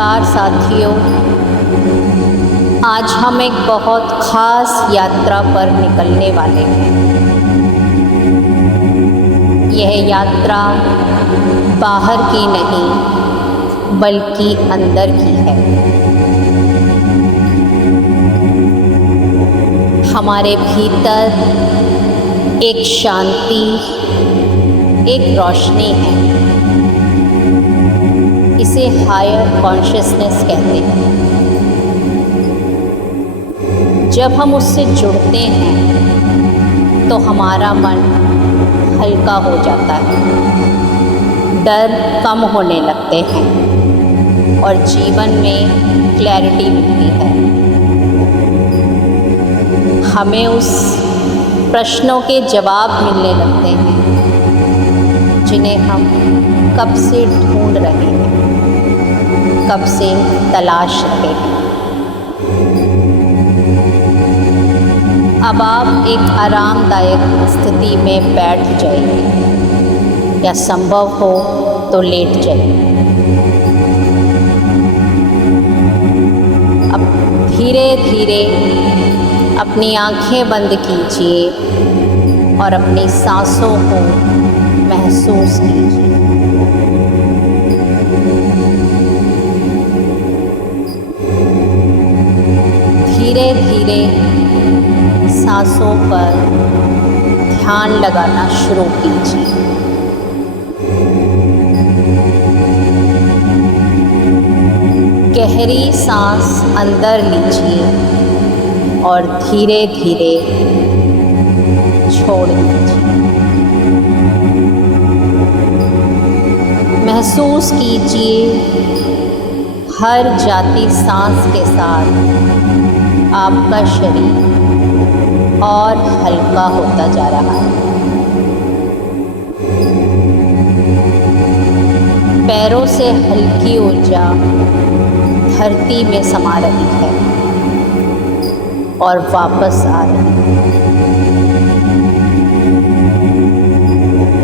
नमस्कार साथियों, आज हम एक बहुत ख़ास यात्रा पर निकलने वाले हैं। यह यात्रा बाहर की नहीं बल्कि अंदर की है। हमारे भीतर एक शांति, एक रोशनी है। इसे हायर कॉन्शियसनेस कहते हैं। जब हम उससे जुड़ते हैं तो हमारा मन हल्का हो जाता है, डर कम होने लगते हैं और जीवन में क्लैरिटी मिलती है। हमें उस प्रश्नों के जवाब मिलने लगते हैं जिन्हें हम कब से ढूंढ रहे हैं, कब से तलाश रहे हैं। अब आप एक आरामदायक स्थिति में बैठ जाइए या संभव हो तो लेट जाइए। अब धीरे धीरे अपनी आंखें बंद कीजिए और अपनी सांसों को महसूस कीजिए। धीरे धीरे सांसों पर ध्यान लगाना शुरू कीजिए। गहरी सांस अंदर लीजिए और धीरे धीरे छोड़ दीजिए। महसूस कीजिए हर जाती सांस के साथ आपका शरीर और हल्का होता जा रहा है। पैरों से हल्की ऊर्जा धरती में समा रही है और वापस आ रही है।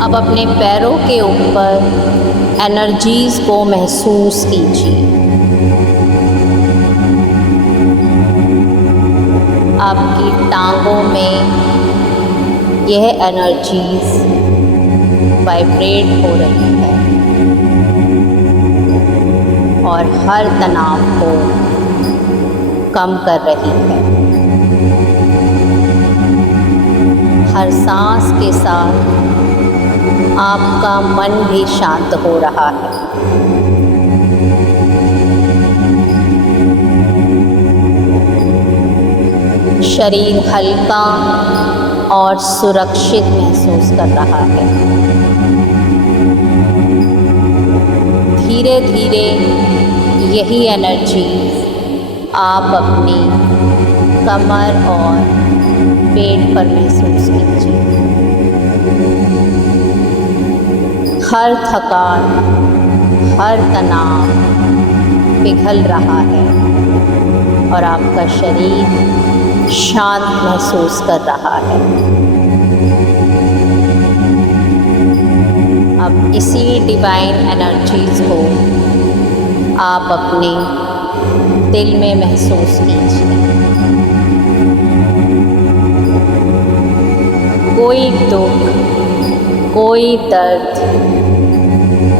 अब अपने पैरों के ऊपर एनर्जीज़ को महसूस कीजिए। आपकी टांगों में यह एनर्जीज़ वाइब्रेट हो रही है और हर तनाव को कम कर रही है। हर सांस के साथ आपका मन भी शांत हो रहा है। शरीर हल्का और सुरक्षित महसूस कर रहा है। धीरे धीरे यही एनर्जी आप अपनी कमर और पेट पर महसूस कीजिए। हर थकान, हर तनाव पिघल रहा है और आपका शरीर शांत महसूस कर रहा है। अब इसी डिवाइन एनर्जीज़ को आप अपने दिल में महसूस कीजिए। कोई दुख, कोई दर्द,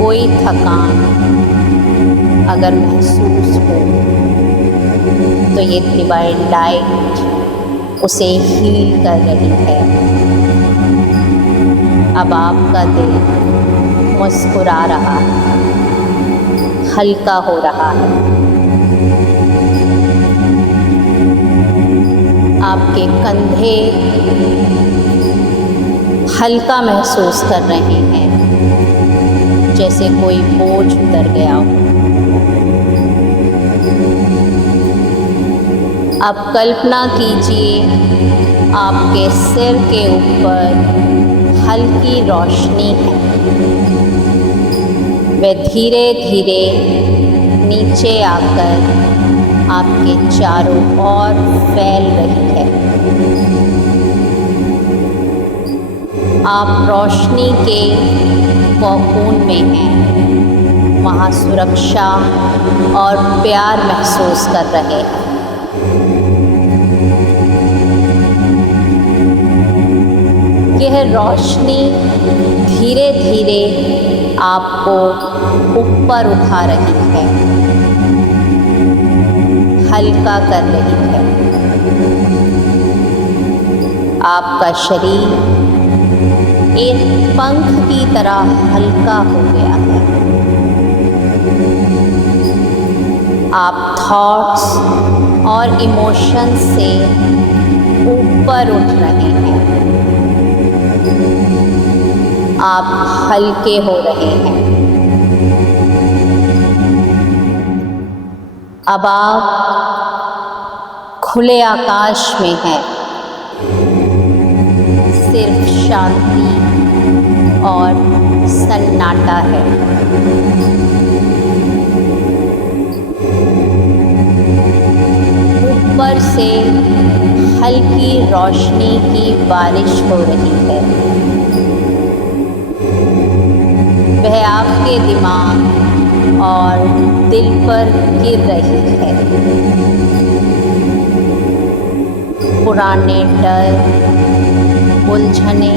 कोई थकान अगर महसूस हो तो ये डिवाइन लाइट उसे हील कर रही है। अब आपका दिल मुस्कुरा रहा है, हल्का हो रहा है। आपके कंधे हल्का महसूस कर रहे हैं, जैसे कोई बोझ उतर गया हो। अब कल्पना कीजिए आपके सिर के ऊपर हल्की रोशनी है। वह धीरे धीरे नीचे आकर आपके चारों ओर फैल रही है। आप रोशनी के कोकून में हैं वहाँ सुरक्षा और प्यार महसूस कर रहे हैं। यह रोशनी धीरे धीरे आपको ऊपर उठा रही है, हल्का कर रही है। आपका शरीर एक पंख की तरह हल्का हो गया है। आप थॉट्स और इमोशंस से ऊपर उठ रहे हैं। आप हल्के हो रहे हैं। अब आप खुले आकाश में हैं। सिर्फ शांति और सन्नाटा है। ऊपर से हल्की रोशनी की बारिश हो रही है। वह आपके दिमाग और दिल पर गिर रही है। पुराने डर, उलझने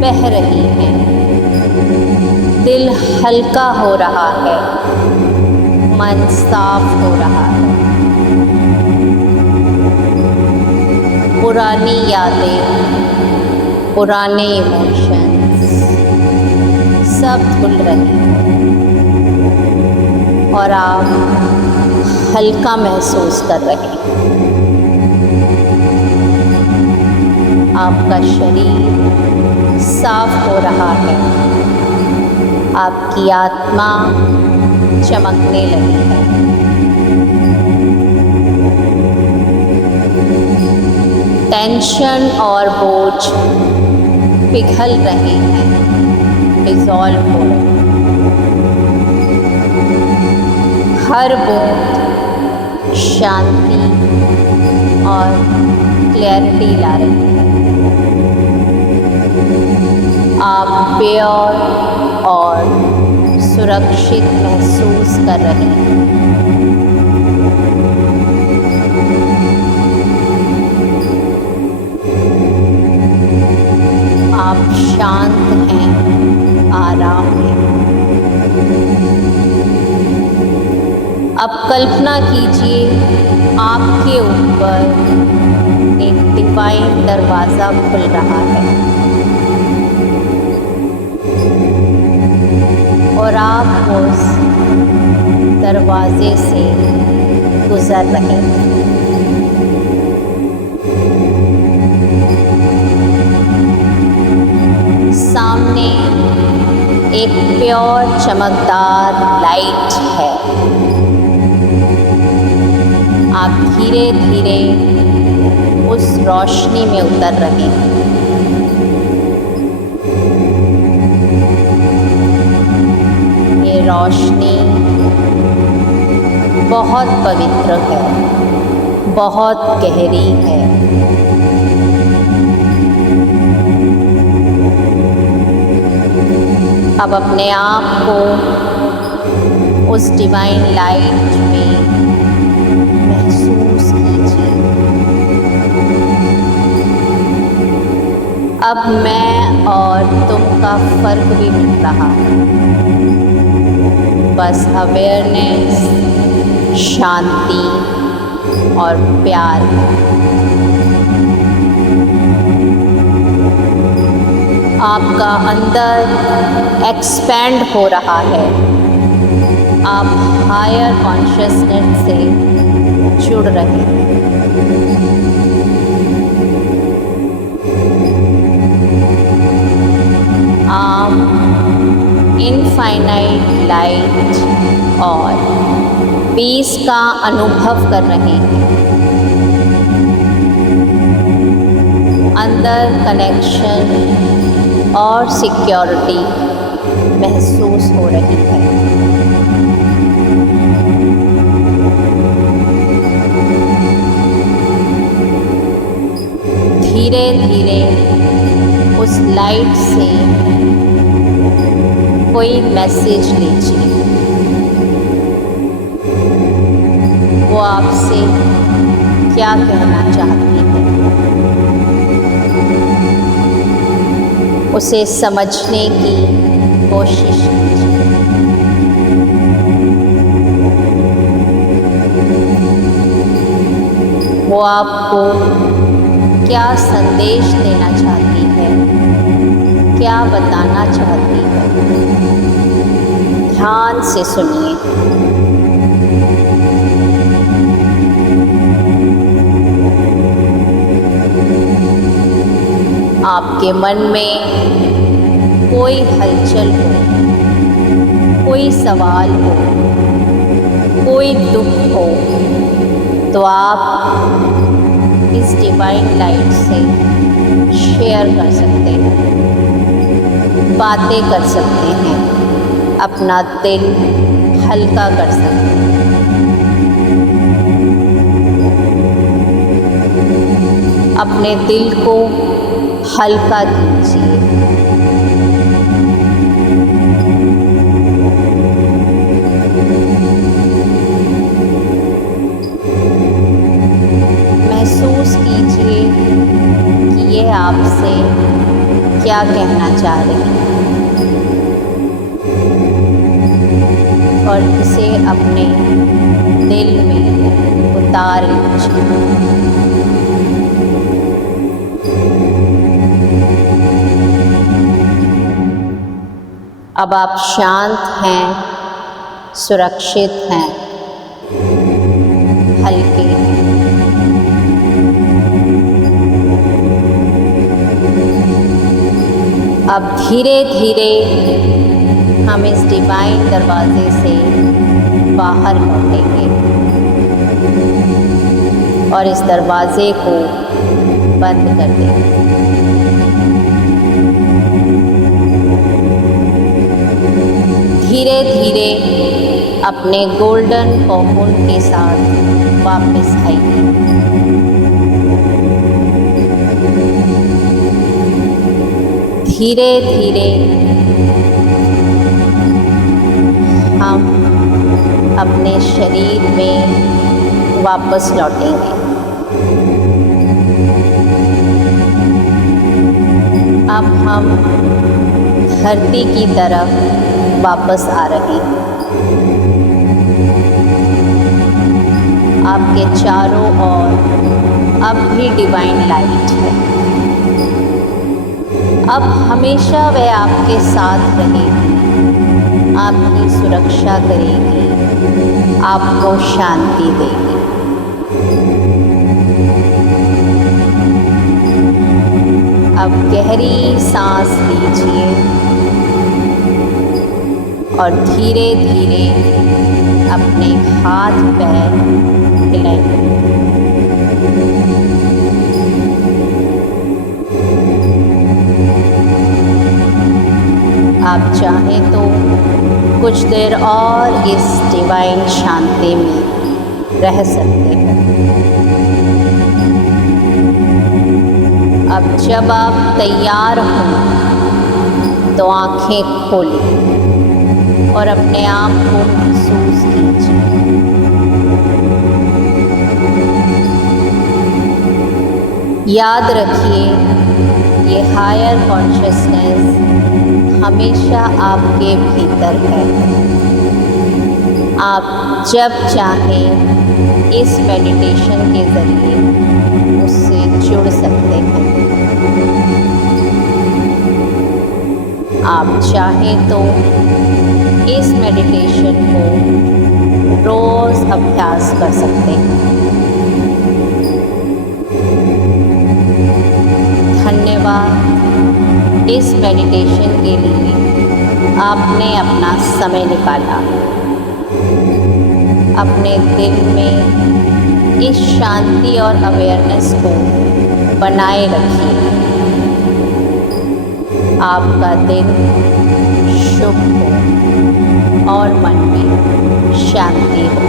बह रही हैं। दिल हल्का हो रहा है, मन साफ हो रहा है। पुरानी यादें, पुराने इमोशंस सब धुल रहे हैं और आप हल्का महसूस कर रहे हैं। आपका शरीर साफ हो रहा है। आपकी आत्मा चमकने लगी है। टेंशन और बोझ पिघल रहे हैं, डिसॉल्व हो रहे हैं। हर बूंद शांति और क्लैरिटी ला रही है। आप प्योर और सुरक्षित महसूस कर रहे हैं। आप शांत हैं, आराम हैं। अब कल्पना कीजिए आपके ऊपर एक डिवाइन दरवाज़ा खुल रहा है और आप उस दरवाजे से गुजर रहे हैं। सामने एक प्योर चमकदार लाइट है। आप धीरे धीरे उस रोशनी में उतर रहे हैं। ये रोशनी बहुत पवित्र है, बहुत गहरी है। अब अपने आप को उस डिवाइन लाइट में महसूस कीजिए। अब मैं और तुम का फर्क भी मिट रहा है। बस अवेयरनेस, शांति और प्यार। आपका अंदर एक्सपैंड हो रहा है। आप हायर कॉन्शियसनेस से जुड़ रहे हैं। आप इनफाइनाइट लाइट और पीस का अनुभव कर रहे हैं। अंदर कनेक्शन और सिक्योरिटी महसूस हो रही है। धीरे धीरे उस लाइट से कोई मैसेज लीजिए। वो आपसे क्या कहना चाहती है, उसे समझने की कोशिश कीजिए। वो आपको क्या संदेश देना चाहती है, क्या बताना चाहती है, ध्यान से सुनिए। आपके मन में कोई हलचल हो, कोई सवाल हो, कोई दुख हो, तो आप इस डिवाइन लाइट से शेयर कर सकते हैं, बातें कर सकते हैं, अपना दिल हल्का कर सकते हैं। अपने दिल को हल्का कीजिए। महसूस कीजिए कि ये आपसे क्या कहना चाह रही है और इसे अपने दिल में उतार लीजिए। अब आप शांत हैं, सुरक्षित हैं, हल्के। अब धीरे धीरे हम इस डिवाइन दरवाजे से बाहर लौटेंगे और इस दरवाजे को बंद कर देंगे। धीरे धीरे अपने गोल्डन कोकून के साथ वापस आइए। धीरे धीरे हम अपने शरीर में वापस लौटेंगे। अब हम धरती की तरफ वापस आ रहे हैं। आपके चारों ओर अब भी डिवाइन लाइट है। अब हमेशा वह आपके साथ रहेगी, आपकी सुरक्षा करेगी, आपको शांति देगी। अब गहरी सांस लीजिए और धीरे धीरे अपने हाथ पैर हिलाइए। आप चाहें तो कुछ देर और इस डिवाइन शांति में रह सकते हैं। अब जब आप तैयार हों तो आंखें खोलें और अपने आप को महसूस कीजिए। याद रखिए, ये हायर कॉन्शियसनेस हमेशा आपके भीतर है। आप जब चाहें इस मेडिटेशन के ज़रिए उससे जुड़ सकते हैं। आप चाहें तो इस मेडिटेशन को रोज़ अभ्यास कर सकते हैं। धन्यवाद इस मेडिटेशन के लिए आपने अपना समय निकाला। अपने दिल में इस शांति और अवेयरनेस को बनाए रखिए। आपका दिन शुभ हो और मन में शांति हो।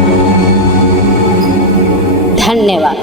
धन्यवाद।